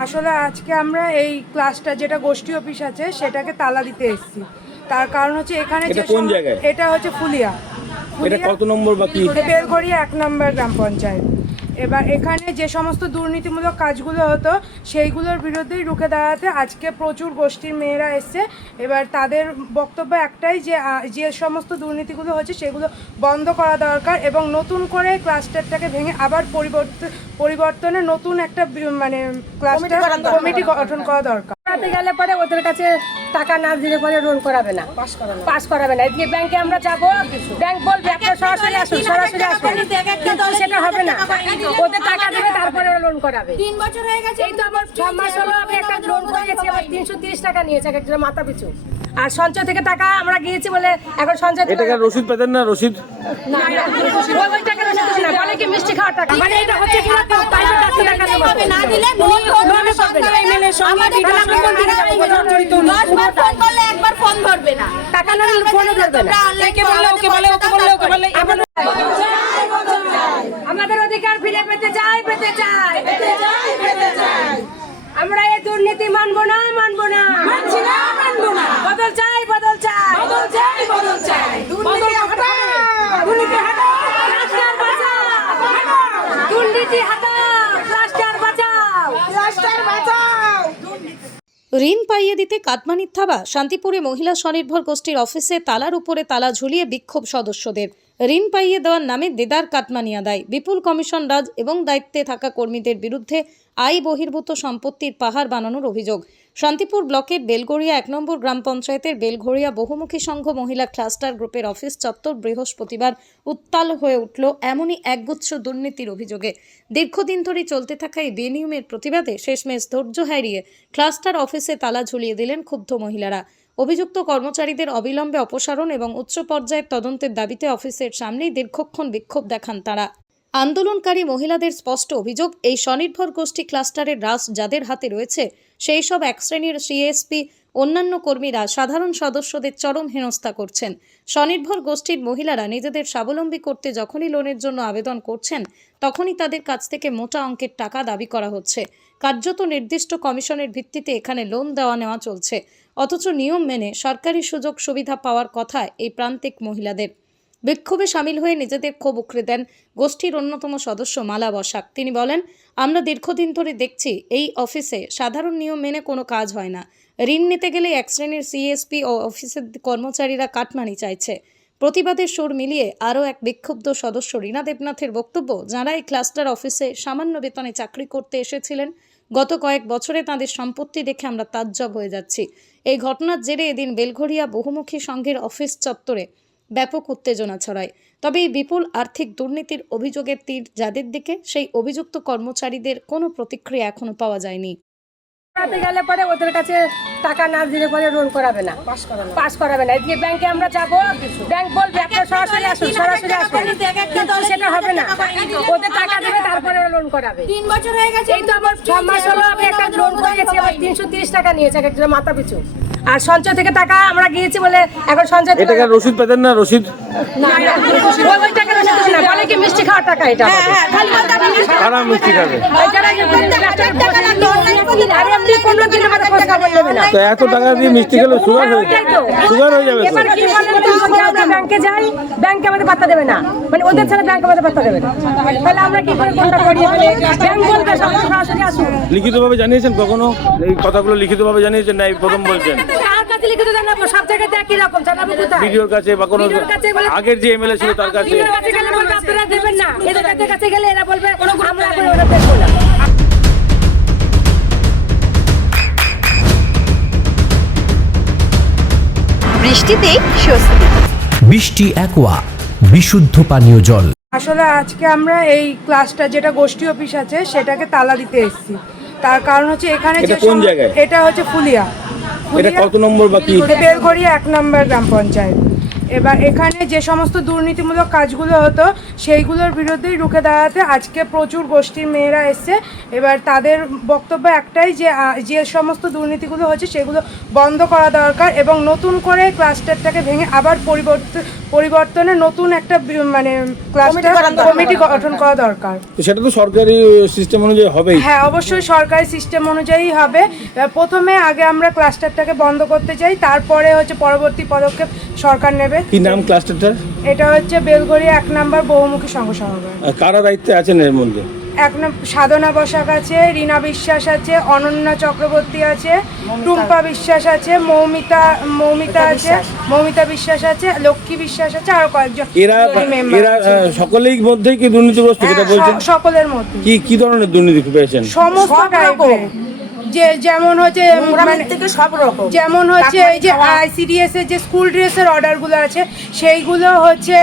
আসলে আজকে আমরা এই ক্লাসটা যেটা গোষ্ঠী অফিস আছে সেটাকে তালা দিতে এসেছি। তার কারণ হচ্ছে এখানে এটা কোন জায়গায়? এটা হচ্ছে ফুলিয়া। এটা কত নম্বর বা কি? বেলঘড়িয়া 1 নম্বর গ্রাম পঞ্চায়েত। এবার এখানে যে সমস্ত দুর্নীতিমূলক কাজগুলো হতো সেইগুলোর বিরুদ্ধেই রুখে দাঁড়াতে আজকে প্রচুর গোষ্ঠীর মেয়েরা এসছে। এবার তাদের বক্তব্য একটাই যে যে সমস্ত দুর্নীতিগুলো হচ্ছে সেগুলো বন্ধ করা দরকার এবং নতুন করে ক্লাস্টারটাকে ভেঙে আবার পরিবর্তনে নতুন একটা মানে ক্লাস্টার কমিটি গঠন করা দরকার। গেলে পরে ওদের কাছে টাকা না দিলে পরে লোন করাবে না, পাস করাবে না। এদিকে ব্যাংকে আমরা যাবো, ব্যাংক বলবে আপনারা সরাসরি আসুন, সরাসরি আসুন, কিন্তু সেটা হবে না। ওদের টাকা দেবে তারপরে লোন করাবে। 3 বছর হয়ে গেছে, এই তো আমার 6 মাস হলো আমি একটা লোন করেছি, আবার 330 টাকা নিয়েছে একজনের মাথা পিছু। আর সঞ্চয় থেকে টাকা আমরা গিয়েছি বলে এখন সঞ্চয় এটা কি রসিদ পেতেন না? রসিদ না, ওই টাকা রসিদ না, বলে কি মিষ্টি খাওয়ার টাকা, মানে এটা হচ্ছে কি প্রাইভেট টাকা দেবে না দিলে লোন সরকার এমএলএ আমাদের দশবার ফোন করলে একবার ফোন ধরবে না, টাকা না দিলে ফোন ধরবে না। একে বললে ওকে বলে ওকে বললে ওকে বললে আমাদের অধিকার ফিরে পেতে চাই, পেতে চাই, পেতে চাই পেতে চাই। আমরা এই দুর্নীতি মানবো না, মানবো না, মানছি না, মানবো না। বদল চাই, বদল চাই, বদল চাই, বদল চাই। দুর্নীতি হটাও, দুর্নীতি হটাও, রাষ্ট্র বাঁচাও, দুর্নীতি হটাও, রাষ্ট্র বাঁচাও, রাষ্ট্র বাঁচাও। ঋণ পাইয়ে দিতে কাটমানির থাবা। শান্তিপুরে মহিলা স্বনির্ভর গোষ্ঠীর অফিসে তালার উপরে তালা ঝুলিয়ে বিক্ষোভ সদস্যদের। ঋণ পাইয়ে দেওয়ার নামে দেদার কাটমানি আদায়, বিপুল কমিশন রাজ এবং দায়িত্বে থাকা কর্মীদের বিরুদ্ধে আয় বহির্ভূত সম্পত্তির পাহাড় বানানোর অভিযোগ। শান্তিপুর ব্লকের বেলঘড়িয়া 1 নম্বর গ্রাম পঞ্চায়েতের বেলঘড়িয়া বহুমুখী সংঘ মহিলা ক্লাস্টার গ্রুপের অফিস চত্বর বৃহস্পতিবার উত্তাল হয়ে উঠল এমনই একগুচ্ছ দুর্নীতির অভিযোগে। দীর্ঘদিন ধরে চলতে থাকা এই বেনিয়মের প্রতিবাদে শেষমেশ ধৈর্য হারিয়ে ক্লাস্টার অফিসে তালা ঝুলিয়ে দিলেন ক্ষুব্ধ মহিলারা। অভিযুক্ত কর্মচারীদের অবিলম্বে অপসারণ এবং উচ্চ পর্যায়ের তদন্তের দাবিতে অফিসের সামনেই দীর্ঘক্ষণ বিক্ষোভ দেখান তারা। আন্দোলনকারী মহিলাদের স্পষ্ট অভিযোগ, এই স্বনির্ভর গোষ্ঠী ক্লাস্টারের রাশ যাদের হাতে রয়েছে সেই সব এক শ্রেণীর সিএসপি অন্যান্য কর্মীরা সাধারণ সদস্যদের চরম হেনস্থা করছেন। স্বনির্ভর গোষ্ঠীর মহিলারা নিজেদের স্বাবলম্বী করতে যখনই লোনের জন্য আবেদন করছেন তখনই তাদের কাছ থেকে মোটা অঙ্কের টাকা দাবি করা হচ্ছে। কার্যত নির্দিষ্ট কমিশনের ভিত্তিতে এখানে লোন দেওয়া নেওয়া চলছে, অথচ নিয়ম মেনে সরকারি সুযোগ সুবিধা পাওয়ার কথা এই প্রান্তিক মহিলাদের। বিক্ষোভে সামিল হয়ে নিজেদের ক্ষোভ উগরে দেন গোষ্ঠীর অন্যতম সদস্য মালা বসাক। তিনি বলেন, আমরা দীর্ঘদিন ধরে দেখছি এই অফিসে সাধারণ নিয়ম মেনে কোনো কাজ হয় না। ঋণ নিতে গেলে এক শ্রেণীর সিএসপি ও অফিসের কর্মচারীরা কাটমানি চাইছে। প্রতিবাদের সুর মিলিয়ে আরও এক বিক্ষুব্ধ সদস্য রীনা দেবনাথের বক্তব্য, যারা এই ক্লাস্টার অফিসে সামান্য বেতনে চাকরি করতে এসেছিলেন, গত কয়েক বছরে তাদের সম্পত্তি দেখে আমরা তাজ্জব হয়ে যাচ্ছি। এই ঘটনার জেরে এদিন বেলঘড়িয়া বহুমুখী সংঘের অফিস চত্বরে ব্যাপক উত্তেজনা ছড়ায়। তবে এই বিপুল আর্থিক দুর্নীতির অভিযোগের তীর যাদের দিকে, সেই অভিযুক্ত কর্মচারীদের কোনো প্রতিক্রিয়া এখনো পাওয়া যায়নি। গেলে পরে ওদের কাছে টাকা না দিলে পরে লোন করাবে না, পাস করাবে না। এদিকে ব্যাংকে আমরা যাবো, ব্যাংক বলবে আপনারা সরাসরি আসুন, সরাসরি আসুন, কিন্তু সেটা হবে না। ওদের টাকা দেবে তারপরে লোন করাবে। 3 বছর হয়ে গেছে, এই তো আমার 6 মাস হলো আমি একটা লোন করেছি, আবার 330 টাকা নিয়েছে একজনের মাথা পিছু। আর সঞ্চয় থেকে টাকা আমরা গিয়েছি বলে এখন সঞ্চয় এটা কি রসিদ পেতেন না? রসিদ না, ওই টাকা রসিদ না, বলে কি মিষ্টি খাওয়ার টাকা, এটা খালি কথা কারা মিষ্টি খাবে? আরে আপনি 15 দিন আমাদের খোঁজ খবর নেবে না। তো এত টাকা দিয়ে মিষ্টি খেলে সুগার হয়ে যাবে, সুগার হয়ে যাবে তো। এবার কি বলেন তো, যদি আমরা ব্যাংকে যাই, ব্যাংক আমাদের পাত্তা দেবে না, মানে ওদের ছাড়া ব্যাংক আমাদের পাত্তা দেবে না। তাহলে আমরা কি করে কোনটা করিয়ে ফেলে? ব্যাংক বলবে সরাসরি আসুন। লিখিতভাবে জানিয়েছেন কখনো এই কথাগুলো? লিখিতভাবে জানিয়েছেন না এই প্রথম বলছেন? কার কাছে লিখিত জানাবো? সব জায়গায় একই রকম, জানাবো কোথায়? ভিডিওর কাছে বা কোনো আগের যে এমএলএ ছিল তার কাছে? ভিডিওর কাছে গেলে বলবে আপনারা দেবেন না, এদের কাছে গেলে এরা বলবে আমরা এখন ওটা দেখবো না। বৃষ্টিতে স্বস্তি। বৃষ্টি অ্যাকোয়া, বিশুদ্ধ পানীয় জল। আসলে আজকে আমরা এই ক্লাসটা যেটা গোষ্ঠী অফিস আছে সেটাকে তালা দিতে এসেছি। তার কারণ হচ্ছে এখানে এটা কোন জায়গায়? এটা হচ্ছে ফুলিয়া। এটা কত নম্বর বা কি? বেলঘড়িয়া 1 নম্বর গ্রাম পঞ্চায়েত। এবার এখানে যে সমস্ত দুর্নীতিমূলক কাজগুলো হতো সেইগুলোর বিরুদ্ধেই রুখে দাঁড়াতে আজকে প্রচুর গোষ্ঠীর মেয়েরা এসছে। এবার তাদের বক্তব্য একটাই যে যে সমস্ত দুর্নীতিগুলো হচ্ছে সেগুলো বন্ধ করা দরকার এবং নতুন করে ক্লাস্টারটাকে ভেঙে আবার পরিবর্তনে নতুন একটা মানে ক্লাস্টার কমিটি গঠন করা দরকার। তো সেটা তো সরকারি সিস্টেম অনুযায়ী হবেই। হ্যাঁ, অবশ্যই সরকারি সিস্টেম অনুযায়ী হবে। প্রথমে আগে আমরা ক্লাস্টারটাকে বন্ধ করতে চাই, তারপরে হচ্ছে পরবর্তী পদক্ষেপ সরকার নেবে। কি নাম ক্লাস্টারটার? এটা হচ্ছে বেলঘড়িয়া 1 নম্বর বহুমুখী সংঘ সমবায়। কারা দায়িত্বে আছেন এর মধ্যে? সাধনা বসাক আছে, রীনা বিশ্বাস আছে, অনন্যা চক্রবর্তী আছে, টুম্পা বিশ্বাস আছে, মৌমিতা আছে, মৌমিতা বিশ্বাস আছে, লক্ষ্মী বিশ্বাস আছে, আরো কয়েকজন member এরা আছে। সকলেই মধ্যেই কি দুর্নীতিগ্রস্ত যেটা বলছেন? সকলের মধ্যে কি ধরনের দুর্নীতি পেয়েছেন? সমস্ত টাইপের, যেমন হচ্ছে যেমন হচ্ছে এই যে ICDS এর যে স্কুল ড্রেসের অর্ডারগুলো আছে সেইগুলো হচ্ছে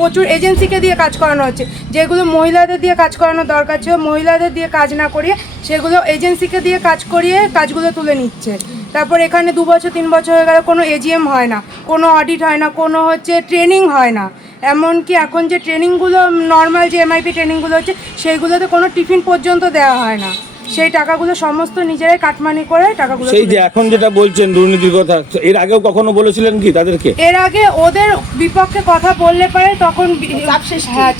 প্রচুর এজেন্সিকে দিয়ে কাজ করানো হচ্ছে। যেগুলো মহিলাদের দিয়ে কাজ করানো দরকার ছিল মহিলাদের দিয়ে কাজ না করিয়ে সেগুলো এজেন্সিকে দিয়ে কাজ করিয়ে কাজগুলো তুলে নিচ্ছে। তারপর এখানে 2 বছর 3 বছর হয়ে গেল কোনো AGM হয় না, কোনো অডিট হয় না, কোনো হচ্ছে ট্রেনিং হয় না। এমনকি এখন যে ট্রেনিংগুলো নর্মাল যে MIP ট্রেনিংগুলো হচ্ছে সেইগুলোতে কোনো টিফিন পর্যন্ত দেওয়া হয় না। সেই টাকাগুলো সমস্ত নিজেরাই কাটমানি করে টাকাগুলো সেই যে এখন যেটা বলছেন দুর্নীতির কথা, এর আগেও কখনো বলেছিলেন কি তাদেরকে? এর আগে ওদের বিপক্ষে কথা বললে পারে তখন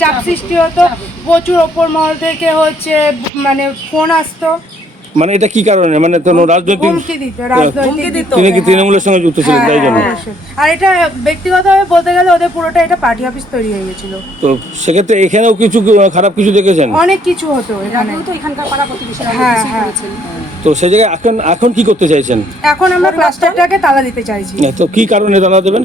চাপ সৃষ্টি হতো, প্রচুর ওপর মহল থেকে হচ্ছে মানে ফোন আসতো। মানে এটা কি কারণে? মানে কোনো রাজনৈতিক হুমকি দিত, রাজনৈতিক তিনি কি তৃণমূলের সঙ্গে যুক্ত ছিলেন তাই জন্য? অবশ্যই। আর এটা ব্যক্তিগতভাবে বলতে গেলে ওদের পুরোটা এটা পার্টি অফিস তৈরি হয়ে গেছিল। তো সেক্ষেত্রে এখানেও কিছু খারাপ কিছু দেখেছেন? অনেক কিছু হতো এখানে। এখানকার পাড়া প্রতিবেশীরা হ্যাঁ হ্যাঁ। তো সেই জায়গায় এখন কি করতে চাইছেন? এখন আমরা ক্লাস্টারটাকে তালা দিতে চাইছি। তো কি কারণে তালা দেবেন?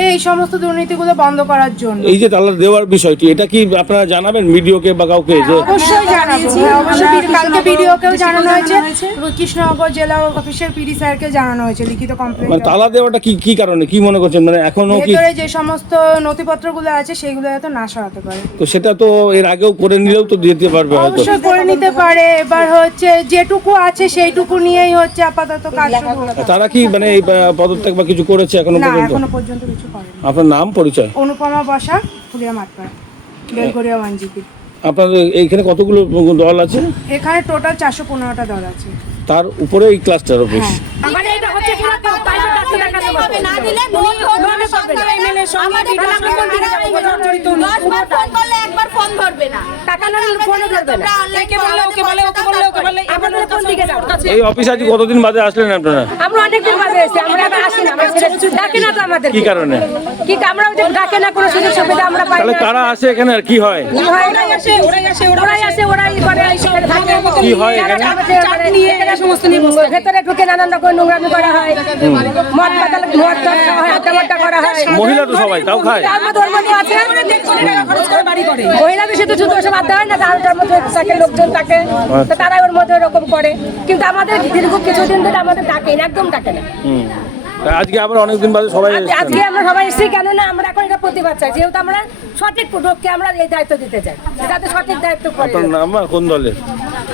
এই সমস্ত দুর্নীতিগুলো বন্ধ করার জন্য। এই যে তালা দেওয়ার বিষয়টি, এটা কি আপনারা জানাবেন ভিডিওকে বা কাউকে? যে অবশ্যই জানাবো, অবশ্যই কালকে ভিডিওকেও জানানো হয়েছে, কৃষ্ণনগর জেলা অফিসের PD স্যারকে জানানো হয়েছে লিখিত কমপ্লেন। মানে তালা দেওয়াটা কি কারণে, কি মনে করছেন? মানে এখনো কি ভেতরে যে সমস্ত নথিপত্রগুলো আছে সেইগুলো হয়তো না সরাতে পারে। তো সেটা তো এর আগেও করে নিলেও তো দিতে পারবে হয়তো। অবশ্যই করে নিতে পারে। এবার হচ্ছে যেটুকু আছে সেইটুকু নিয়েই হচ্ছে আপাতত কাজ শুরু হতো। তারা কি মানে এই পদত্যাগ বা কিছু করেছে এখনো না, পর্যন্ত? এখনো পর্যন্ত কিছু করেনি। আপনার নাম পরিচয়? অনুপমা বসাক, ফুলিয়া মাঠপাড়া, বেলঘড়িয়া 1GP। আপনাদের এইখানে কতগুলো দল আছে? এখানে টোটাল 415টা দল আছে। তার উপরে এই ক্লাস্টার অফিস। মানে এটা হচ্ছে কি না প্রাইভেট ডাক্তার দেখাতে হবে না দিলে লোনে পাবে না এমএলএ সঙ্গে ভিডিও জড়িত 10 বার ফোন করলে একবার ফোন ধরবে না, টাকা না নিলে ফোনে ধরবে না। একে বললে ওকে বলে আমাদের কোন দিকে যাব? এই অফিস আজ কতদিন বাদে আসলেন আপনারা? আমরা অনেকদিন বাদে এসেছি, আমরা আগে আসি না, ডাকে না তো আমাদের। কি কারণে? কি আমরা ওই যে ডাকে না, কোনো সুযোগ সুবিধা আমরা পাই তাহলে না। কারা আসে এখানে আর কি হয়? কি হয় এখানে? সমস্ত নিয়ে ভেতরে ঢুকে নানান রকম নোংরামি করা হয়, মদ খাওয়া হয়, আড্ডা করা হয়। মহিলা তো সবাই তাও খায়। মহিলা বেশি তো শুধু ওসব আড্ডা হয় না, তার মধ্যে থাকে লোকজন থাকে, তো তারা ওর মধ্যে ওরকম করে। কিন্তু আমাদের দীর্ঘ কিছুদিন ধরে আমাদের ডাকে না, একদম ডাকে না। আজকে আবার অনেকদিন বাদে সবাই এসেছেন। আজকে আমরা সবাই এসেছি কেন না, আমরা এখন এটা প্রতিবাদ চাই, যেহেতু আমরা সঠিক লোককে আমরা এই দায়িত্ব দিতে চাই, যাতে সঠিক দায়িত্ব করে। আপনার নাম আর কোন দলের?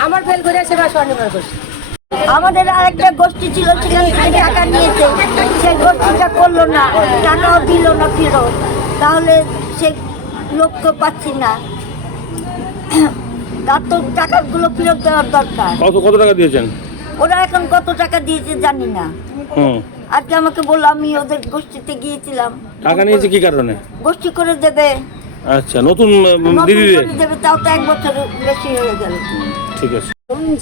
আমার বেলঘড়িয়া সেবা স্বনির্ভর গোষ্ঠী। আমাদের আরেকটা গোষ্ঠী ছিল, সেখান থেকে টাকা নিয়েছে, সেই গোষ্ঠীটা করলো না, টাকাও দিল না ফেরত। তাহলে সে লোককে পাচ্ছি না, তার তো টাকাগুলো ফেরত দেওয়ার দরকার। কত টাকা দিয়েছেন? ওরা এখন কত টাকা দিয়েছে জানি না। আজকে আমাকে বললো, আমি ওদের গোষ্ঠীতে গিয়েছিলাম। টাকা নিয়েছে কি কারণে? গোষ্ঠী করে দেবে। আচ্ছা, নতুন দিদি দেবে, তাও তো 1 বছর বেশি হয়ে গেল। ঠিক আছে।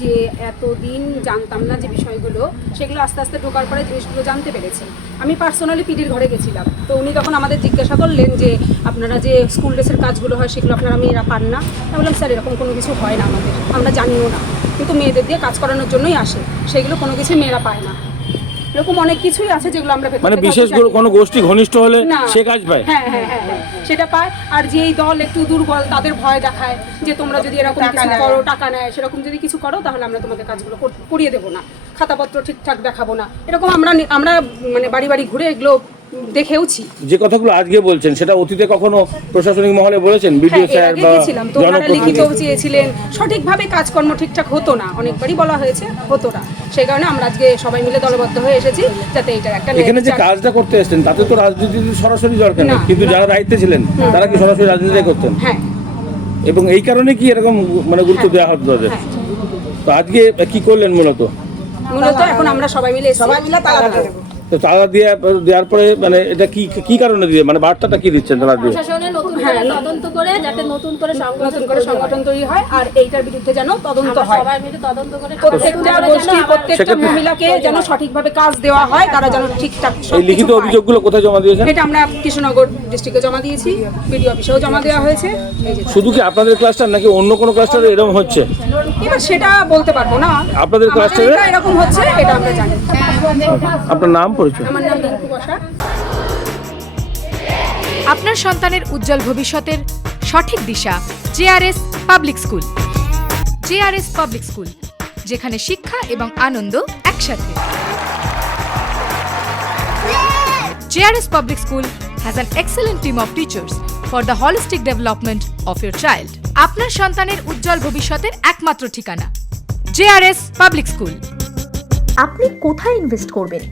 যে এতদিন জানতাম না যে বিষয়গুলো, সেগুলো আস্তে আস্তে ঢোকার পরে জিনিসগুলো জানতে পেরেছি। আমি পার্সোনালি পিডির ঘরে গেছিলাম, তো উনি তখন আমাদের জিজ্ঞাসা করলেন যে আপনারা যে স্কুল ড্রেসের কাজগুলো হয় সেগুলো আপনারা মেয়েরা পান না। আমি বললাম স্যার এরকম কোনো কিছু হয় না, আমরা জানিও না, কিন্তু মেয়েদের দিয়ে কাজ করানোর জন্যই আসে, সেগুলো কোনো কিছু মেয়েরা পায় না। এরকম অনেক কিছুই আছে যেগুলো আমরা মানে বিশেষ করে কোনো গোষ্ঠী ঘনিষ্ঠ হলে সে কাজ পায়। হ্যাঁ, সেটা পায়। আর যে এই দল একটু দুর্বল, তাদের ভয় দেখায় যে তোমরা যদি এরকম কিছু করো, টাকা নেয়, সেরকম যদি কিছু করো তাহলে আমরা তোমাদের কাজগুলো করিয়ে দেবো না, খাতাপত্র ঠিকঠাক দেখাবো না। এরকম আমরা মানে বাড়ি বাড়ি ঘুরে এগুলো দেখেওছি। যে কথাগুলো আজকে বলছেন সেটা অতীতে কখনো প্রশাসনিক মহলে বলেছেন, বিডিও হ্যাঁ, এর স্যার আগে বা গেছিলাম তো, ওনারা লিখিত জনপ্রতিনিধি? চেয়েছিলেন, সঠিকভাবে কাজকর্ম ঠিকঠাক হতো না, অনেকবারই বলা হয়েছে, হতো না। সেই কারণে আমরা আজকে সবাই মিলে দলবদ্ধ হয়ে এসেছি যাতে এটার একটা এখানে যে ন্যায়- কাজটা করতে এসেছেন তাতে তো রাজনীতির সরাসরি দরকার নেই, না। কিন্তু যারা দায়িত্বে ছিলেন তারা কি সরাসরি রাজনীতি করতেন? হ্যাঁ, এবং এই কারণে কি এরকম মানে গুরুত্ব দেওয়া হতো তাদের? তো আজকে কি করলেন মূলত? মূলত এখন আমরা সবাই মিলে তালা দেবো। তো তালা দেওয়ার পরে মানে এটা কি কি কারণে দিয়ে, মানে বার্তাটা কি দিচ্ছেন তালা দিয়ে? তদন্ত করে যাতে নতুন করে নতুন করে সংগঠন তৈরি হয় আর এইটার বিরুদ্ধে যেন তদন্ত হয়, সবাই মিলে তদন্ত করে প্রত্যেকটা গোষ্ঠীর প্রত্যেকটা মহিলাকে যেন সঠিকভাবে কাজ দেওয়া হয়, তারা যেন ঠিকঠাক এই সবকিছু লিখিত পায়। অভিযোগগুলো কোথায় জমা দিয়েছেন? এটা আমরা কৃষ্ণনগর ডিস্ট্রিক্টে জমা দিয়েছি, বিডিও অফিসেও জমা দেওয়া হয়েছে। এই যে শুধু কি আপনাদের ক্লাস্টার নাকি অন্য কোনো ক্লাস্টারে এরকম হচ্ছে? এবার সেটা বলতে পারবো না, আপনাদের ক্লাস্টারে? আমাদের এটা এরকম হচ্ছে এটা আমরা জানি। আপনার নাম পরিচয়? আমার নাম রিঙ্কু বসা। আপনার সন্তানের উজ্জ্বল ভবিষ্যতের সঠিক দিশা JRS public school. JRS public school, যেখানে শিক্ষা এবং আনন্দ একসাথে। JRS public school has an excellent team of teachers for the holistic development of your child. আপনার সন্তানের উজ্জ্বল ভবিষ্যতের একমাত্র ঠিকানা জেআরএস পাবলিক স্কুল। আপনি কোথায় ইনভেস্ট করবেন,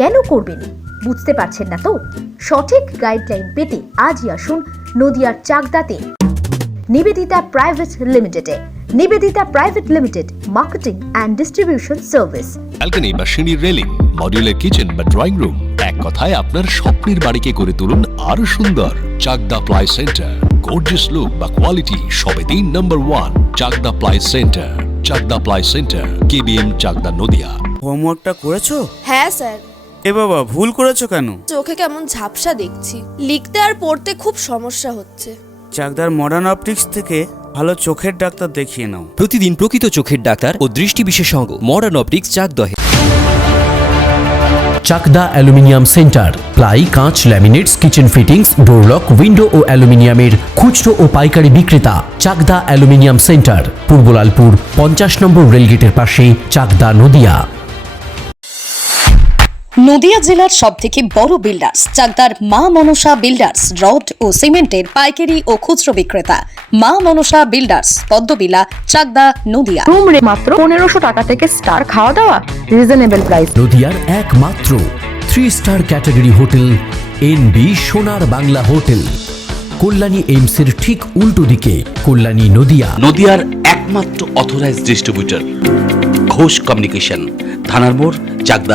কেন করবেন বুঝতে পারছেন না তো? সঠিক গাইডলাইন পেতে আজই আসুন নদিয়ার চাকদাতে নিবেদিতা প্রাইভেট লিমিটেডে। Nivedita private limited, marketing and distribution service. Balcony বা সিঁড়ির রেলিং, মডিউলার কিচেন বা ড্রয়িং রুম, এক কথায় আপনার স্বপ্নের বাড়িকে করে তুলুন আরো সুন্দর। Chakda ply centre, gorgeous look বা কোয়ালিটি সবে 3 নম্বর 1 Chakda ply centre. Chakda ply centre, KBM, Chakda, Nadia. হোমওয়ার্কটা করেছো? হ্যাঁ স্যার। এ বাবা, ভুল করেছো কেন? চোখে কেমন ঝাপসা দেখছি, লিখতে আর পড়তে খুব সমস্যা হচ্ছে। চাকদার মডার্ন অপটিক্স থেকে ভালো চোখের ডাক্তার দেখিয়ে নাও। প্রতিদিন প্রকৃত চোখের ডাক্তার ও দৃষ্টি বিশেষজ্ঞ মডার্ন অপটিক্স চাকদহে। চাকদা অ্যালুমিনিয়াম সেন্টার, প্লাই, কাঁচ, laminates, kitchen fittings, door lock, window ও অ্যালুমিনিয়ামের খুচরো ও পাইকারি বিক্রেতা। চাকদা অ্যালুমিনিয়াম সেন্টার, পূর্ব লালপুর 50 নম্বর রেলগেটের পাশে, চাকদা, নদিয়া। নদিয়া জেলার সবথেকে বড় বিল্ডার্স চাকদার মা মনসা বিল্ডার্স, রড ও সিমেন্টের পাইকারি ও খুচরো বিক্রেতা। মা মনসা বিল্ডার্স, পদ্মবিলা, চাকদা, নদিয়া। রুম রে মাত্র 1500 টাকা থেকে স্টার, খাওয়া দাওয়া রিজনেবল প্রাইস। নদিয়ার একমাত্র 3 স্টার ক্যাটাগরি হোটেল এনবি সোনার বাংলা হোটেল, কল্যাণী এইমসের ঠিক উল্টো দিকে, কল্যাণী, নদিয়া। নদিয়ার একমাত্র অথরাইজড ডিস্ট্রিবিউটর ঘোষ কমিউনিকেশন, থানার মোড়, চাকদা,